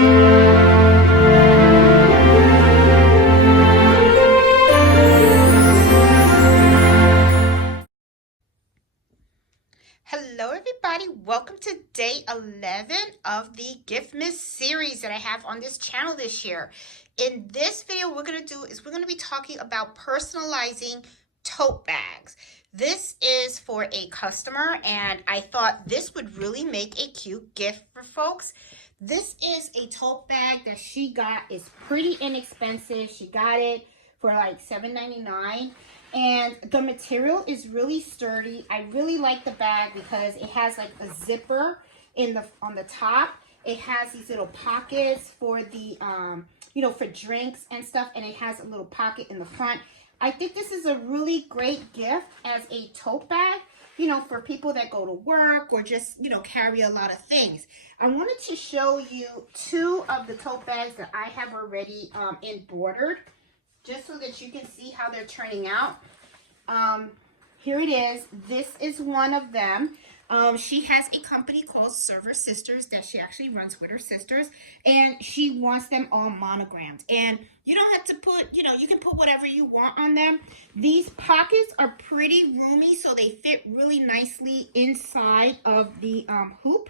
Hello everybody, welcome to day 11 of the Giftmas series that I have on this channel this year. In this video, we're going to be talking about personalizing tote bags. This is for a customer and I thought this would really make a cute gift for folks. This is a tote bag that she got. It's pretty inexpensive. She got it for like $7.99. And the material is really sturdy. I really like the bag because it has like a zipper on the top. It has these little pockets for the for drinks and stuff, and it has a little pocket in the front. I think this is a really great gift as a tote bag, for people that go to work or just, carry a lot of things. I wanted to show you two of the tote bags that I have already embroidered, just so that you can see how they're turning out. Here it is. This is one of them. She has a company called Server Sisters that she actually runs with her sisters, and she wants them all monogrammed. And you don't have to put, you can put whatever you want on them. These pockets are pretty roomy, so they fit really nicely inside of the hoop.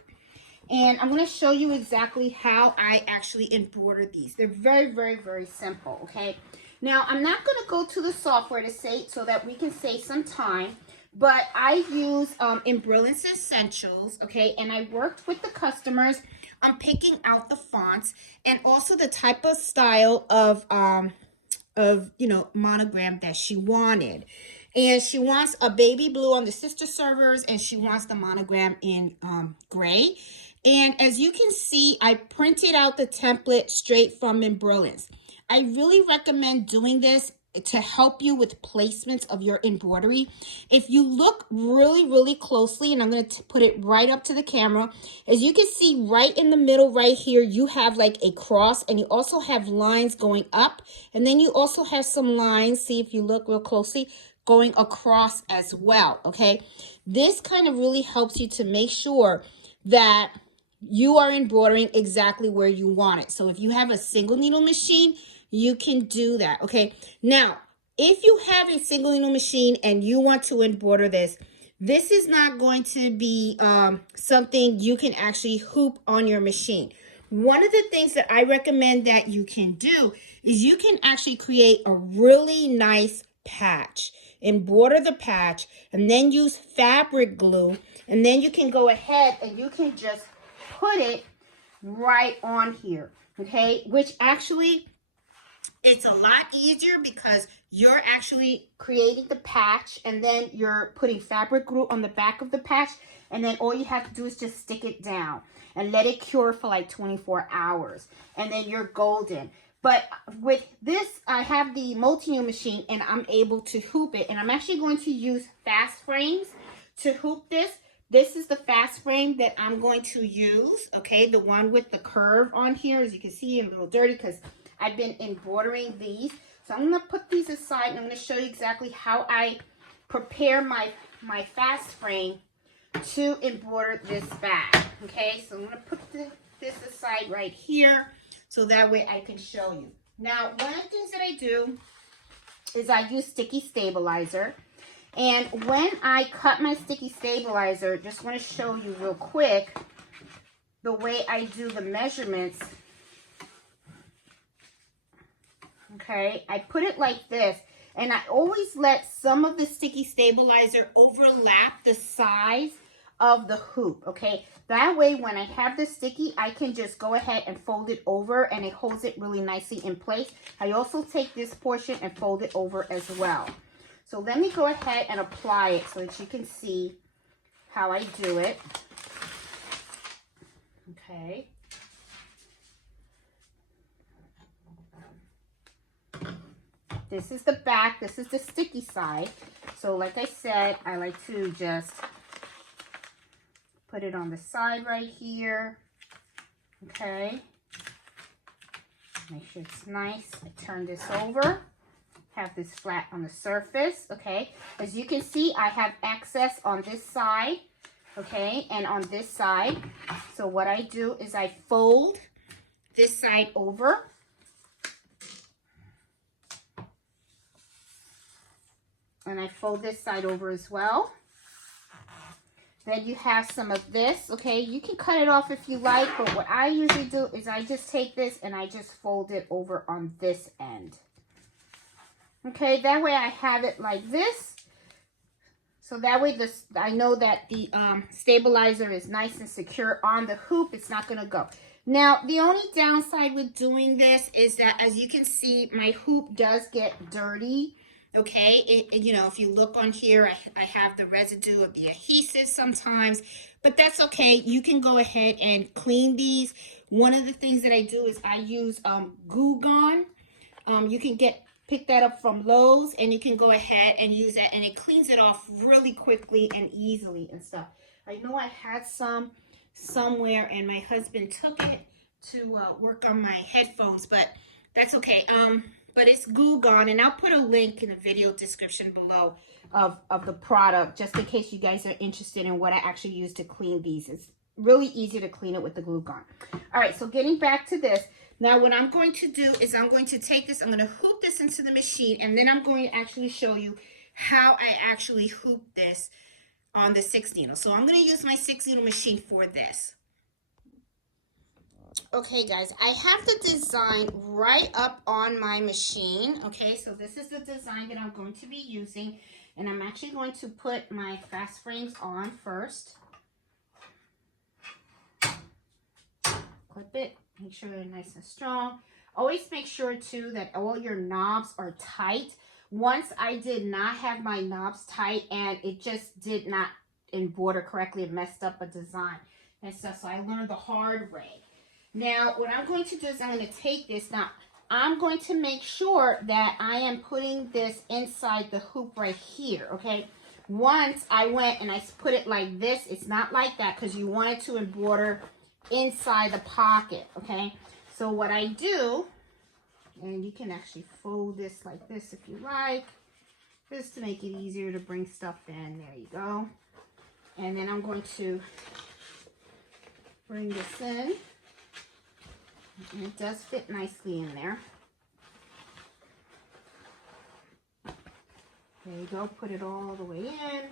And I'm going to show you exactly how I actually embroidered these. They're very, very, very simple, okay? Now, I'm not going to go to the software to say so that we can save some time, but I use Embroidery Essentials, okay? And I worked with the customers on picking out the fonts and also the type of style of monogram that she wanted. And she wants a baby blue on the sister servers, and she wants the monogram in gray. And as you can see, I printed out the template straight from Embroidery. I really recommend doing this to help you with placements of your embroidery. If you look really, really closely, and I'm going to put it right up to the camera, as you can see right in the middle right here, you have like a cross, and you also have lines going up, and then you also have some lines, see if you look real closely, going across as well, okay? This kind of really helps you to make sure that you are embroidering exactly where you want it. So if you have a single needle machine, you can do that, okay? Now, if you have a single needle machine and you want to embroider this, this is not going to be something you can actually hoop on your machine. One of the things that I recommend that you can do is you can actually create a really nice patch. Embroider the patch and then use fabric glue, and then you can go ahead and you can just put it right on here, okay? Which actually, it's a lot easier because you're actually creating the patch and then you're putting fabric glue on the back of the patch, and then all you have to do is just stick it down and let it cure for like 24 hours, and then you're golden. But with this, I have the multi-needle machine and I'm able to hoop it, and I'm actually going to use fast frames to hoop this. This is the fast frame that I'm going to use, okay? The one with the curve on here. As you can see, I'm a little dirty because I've been embroidering these. So I'm going to put these aside, and I'm going to show you exactly how I prepare my fast frame to embroider this bag, okay? So I'm going to put this aside right here so that way I can show you. Now, one of the things that I do is I use sticky stabilizer. And when I cut my sticky stabilizer, just want to show you real quick the way I do the measurements. Okay, I put it like this, and I always let some of the sticky stabilizer overlap the size of the hoop, okay? That way, when I have the sticky, I can just go ahead and fold it over, and it holds it really nicely in place. I also take this portion and fold it over as well. So let me go ahead and apply it so that you can see how I do it. Okay. This is the back. This is the sticky side. So like I said, I like to just put it on the side right here. Okay. Make sure it's nice. I turn this over. Have this flat on the surface, okay? As you can see, I have excess on this side, okay, and on this side. So what I do is I fold this side over. And I fold this side over as well. Then you have some of this, okay? You can cut it off if you like, but what I usually do is I just take this and I just fold it over on this end. Okay, that way I have it like this. So that way I know that the stabilizer is nice and secure on the hoop. It's not going to go. Now, the only downside with doing this is that, as you can see, my hoop does get dirty. Okay, you know, if you look on here, I have the residue of the adhesive sometimes, but that's okay. You can go ahead and clean these. One of the things that I do is I use Goo Gone. You can pick that up from Lowe's, and you can go ahead and use that, and it cleans it off really quickly and easily and stuff. I know I had some somewhere, and my husband took it to work on my headphones, but that's okay. But it's Goo Gone, and I'll put a link in the video description below of the product, just in case you guys are interested in what I actually use to clean these. It's really easy to clean it with the Goo Gone. All right, so getting back to this. Now, what I'm going to do is I'm going to take this, I'm going to hoop this into the machine, and then I'm going to actually show you how I actually hoop this on the 6 needle. So I'm going to use my 6 needle machine for this. Okay, guys, I have the design right up on my machine. Okay, so this is the design that I'm going to be using, and I'm actually going to put my fast frames on first. Clip it, make sure they're nice and strong. Always make sure too that all your knobs are tight. Once I did not have my knobs tight, and it just did not embroider correctly. It messed up a design and stuff, so I learned the hard way. Now, what I'm going to do is I'm going to take this. Now, I'm going to make sure that I am putting this inside the hoop right here, okay? Once I went and I put it like this, it's not like that because you want it to embroider inside the pocket, okay? So what I do, and you can actually fold this like this if you like, just to make it easier to bring stuff in. There you go. And then I'm going to bring this in. And it does fit nicely in there. There you go. Put it all the way in.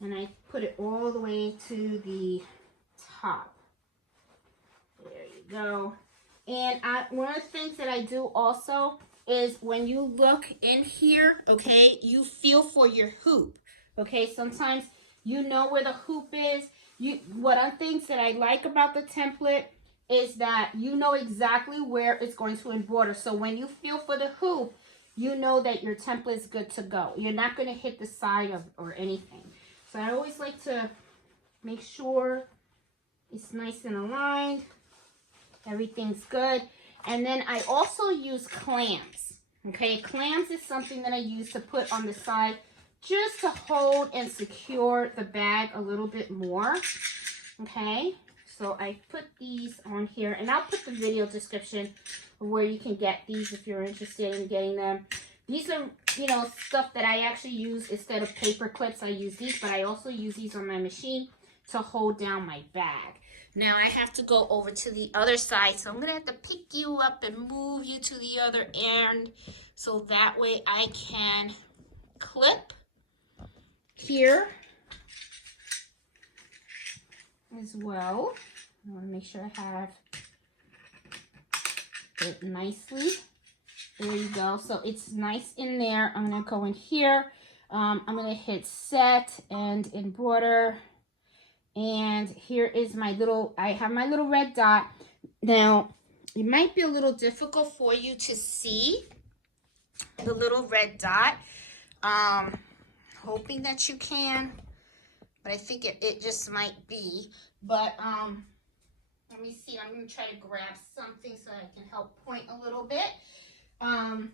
And I put it all the way to the top. There you go. And one of the things that I do also is when you look in here, okay, you feel for your hoop. Okay, sometimes you know where the hoop is. One of the things that I like about the template is that you know exactly where it's going to embroider. So when you feel for the hoop, you know that your template is good to go. You're not going to hit the side of or anything. So I always like to make sure it's nice and aligned. Everything's good. And then I also use clamps. Okay, clamps is something that I use to put on the side just to hold and secure the bag a little bit more. Okay. So I put these on here, and I'll put the video description of where you can get these if you're interested in getting them. These are, you know, stuff that I actually use instead of paper clips. I use these, but I also use these on my machine to hold down my bag. Now I have to go over to the other side, so I'm going to have to pick you up and move you to the other end so that way I can clip here as well. I want to make sure I have it nicely. There you go. So it's nice in there. I'm going to go in here. I'm going to hit set and embroider. And here is my little, I have my little red dot. Now, it might be a little difficult for you to see the little red dot. Hoping that you can. But I think it just might be. But let me see. I'm going to try to grab something so I can help point a little bit. All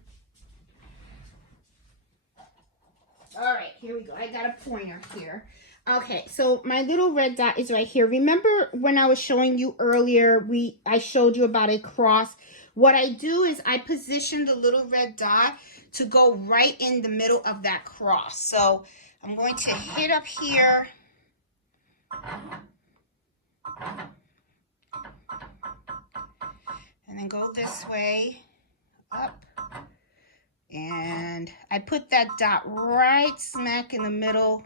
right, here we go. I got a pointer here. Okay, so my little red dot is right here. Remember when I was showing you earlier, I showed you about a cross. What I do is I position the little red dot to go right in the middle of that cross. So I'm going to hit up here. and then go this way, up. And I put that dot right smack in the middle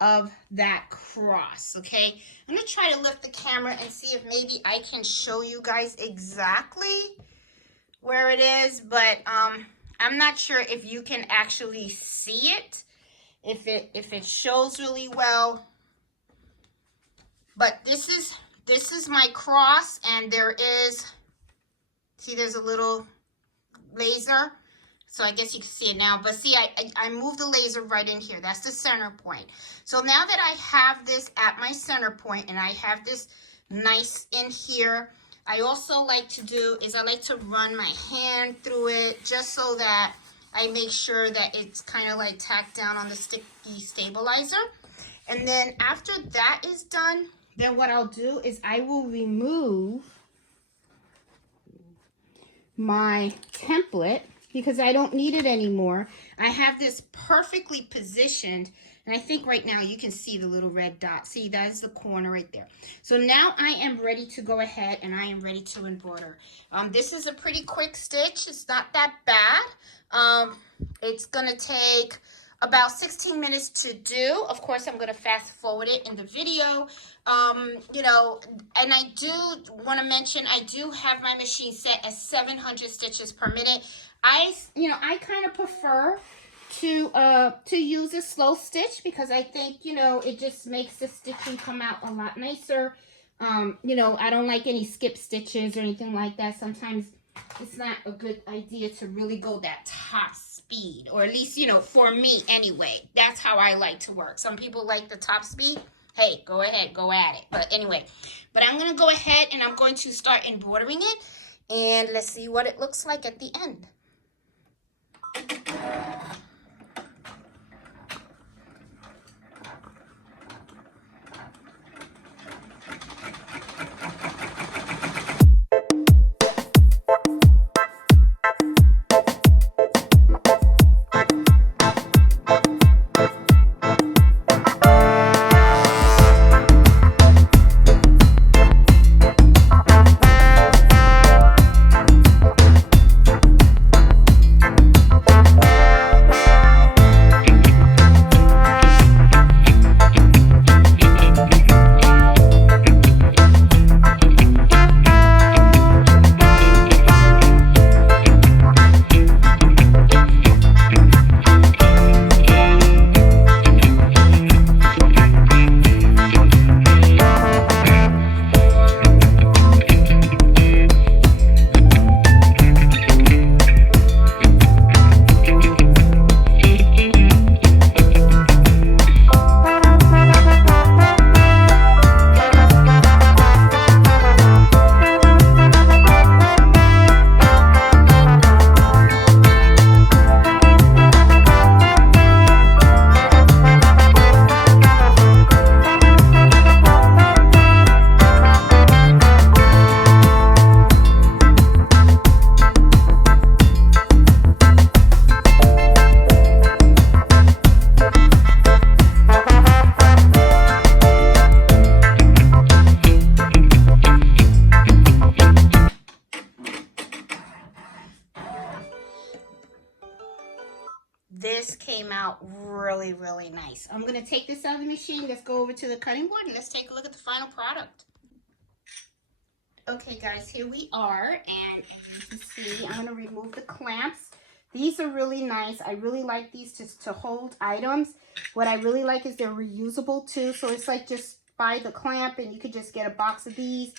of that cross, okay? I'm gonna try to lift the camera and see if maybe I can show you guys exactly where it is, but I'm not sure if you can actually see it, if it shows really well. But this is my cross, and there is, see, there's a little laser. So I guess you can see it now, but see, I moved the laser right in here. That's the center point. So now that I have this at my center point and I have this nice in here, I also like to do is I like to run my hand through it just so that I make sure that it's kind of like tacked down on the sticky stabilizer. And then after that is done, then what I'll do is I will remove my template because I don't need it anymore. I have this perfectly positioned, and I think right now you can see the little red dot. See, that is the corner right there. So now I am ready to go ahead and I am ready to embroider. This is a pretty quick stitch. It's not that bad. It's gonna take about 16 minutes to do. Of course, I'm gonna fast forward it in the video. You know, and I do want to mention, I do have my machine set at 700 stitches per minute. I kind of prefer to use a slow stitch because I think, you know, it just makes the stitching come out a lot nicer. You know, I don't like any skip stitches or anything like that. Sometimes it's not a good idea to really go that top speed, or at least, you know, for me anyway, that's how I like to work. Some people like the top speed. Hey, go ahead, go at it. But anyway, but I'm going to go ahead and I'm going to start embroidering it, and let's see what it looks like at the end. This came out really, really nice. I'm going to take this out of the machine. Let's go over to the cutting board and let's take a look at the final product. Okay, guys, here we are. And as you can see, I'm going to remove the clamps. These are really nice. I really like these to hold items. What I really like is they're reusable too. So it's like just buy the clamp and you could just get a box of these.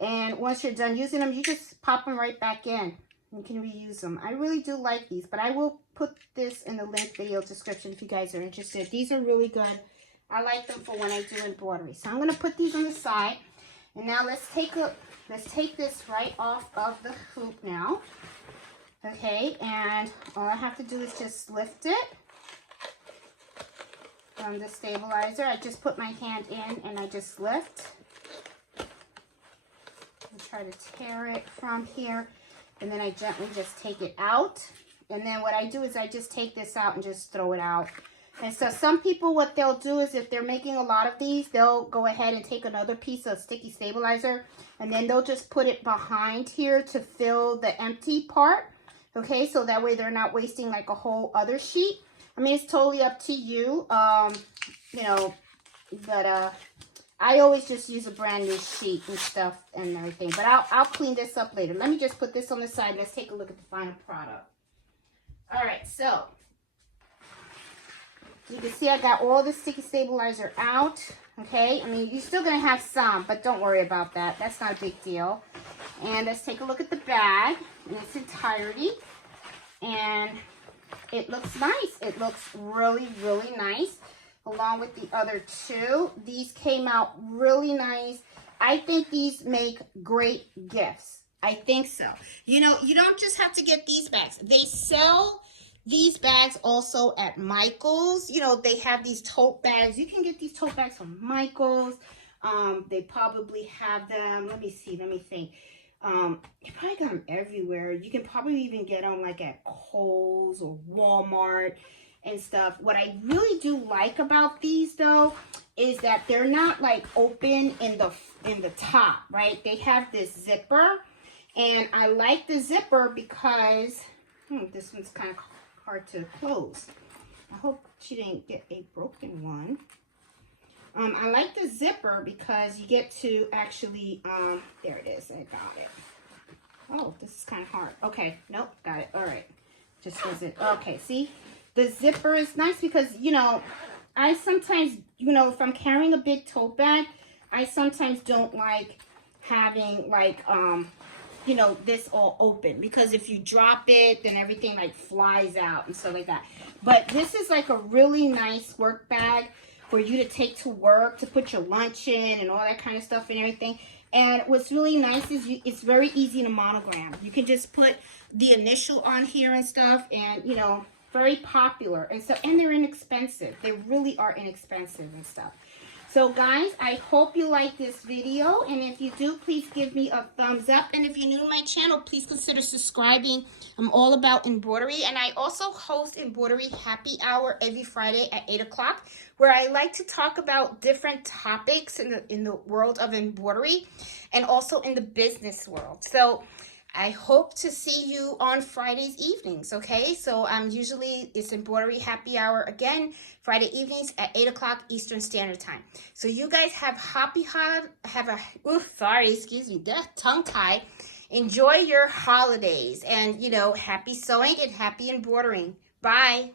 And once you're done using them, you just pop them right back in. You can reuse them. I really do like these, but I will put this in the link video description if you guys are interested. These are really good. I like them for when I do embroidery. So I'm going to put these on the side. And now let's take this right off of the hoop now. Okay, and all I have to do is just lift it from the stabilizer. I just put my hand in and I just lift. And try to tear it from here. And then I gently just take it out. And then what I do is I just take this out and just throw it out. And so some people, what they'll do is if they're making a lot of these, they'll go ahead and take another piece of sticky stabilizer and then they'll just put it behind here to fill the empty part. Okay, so that way they're not wasting like a whole other sheet. I mean, it's totally up to you, you know, but I always just use a brand new sheet and stuff and everything. But I'll clean this up later. Let me just put this on the side. Let's take a look at the final product. All right, so you can see I got all the sticky stabilizer out. Okay, I mean, you're still going to have some, but don't worry about that. That's not a big deal. And let's take a look at the bag in its entirety. And it looks nice. It looks really, really nice. Along with the other two. These came out really nice. I think these make great gifts. I think so. You know, you don't just have to get these bags. They sell these bags also at Michael's. You know, they have these tote bags. You can get these tote bags from Michael's. They probably have them. Let me see. Let me think. You probably got them everywhere. You can probably even get them like at Kohl's or Walmart and stuff. What I really do like about these though is that they're not like open in the top, right? They have this zipper, and I like the zipper because this one's kind of hard to close. I hope she didn't get a broken one. I like the zipper because you get to actually, there it is, I got it. Oh, this is kind of hard. Okay, nope, got it. All right, just wasn't, okay, see? The zipper is nice because, you know, I sometimes, you know, if I'm carrying a big tote bag, I sometimes don't like having, like, you know, this all open. Because if you drop it, then everything, like, flies out and stuff like that. But this is, like, a really nice work bag for you to take to work, to put your lunch in and all that kind of stuff and everything. And what's really nice is it's very easy to monogram. You can just put the initial on here and stuff, and, you know, very popular. And so, and they're inexpensive. They really are inexpensive and stuff. So guys, I hope you like this video, and if you do, please give me a thumbs up. And if you're new to my channel, please consider subscribing. I'm all about embroidery, and I also host Embroidery Happy Hour every Friday at 8 o'clock, where I like to talk about different topics in the world of embroidery and also in the business world. So I hope to see you on Fridays evenings, okay? So usually it's Embroidery Happy Hour again, Friday evenings at 8 o'clock Eastern Standard Time. So you guys have excuse me, that tongue tie. Enjoy your holidays and, you know, happy sewing and happy embroidering. Bye.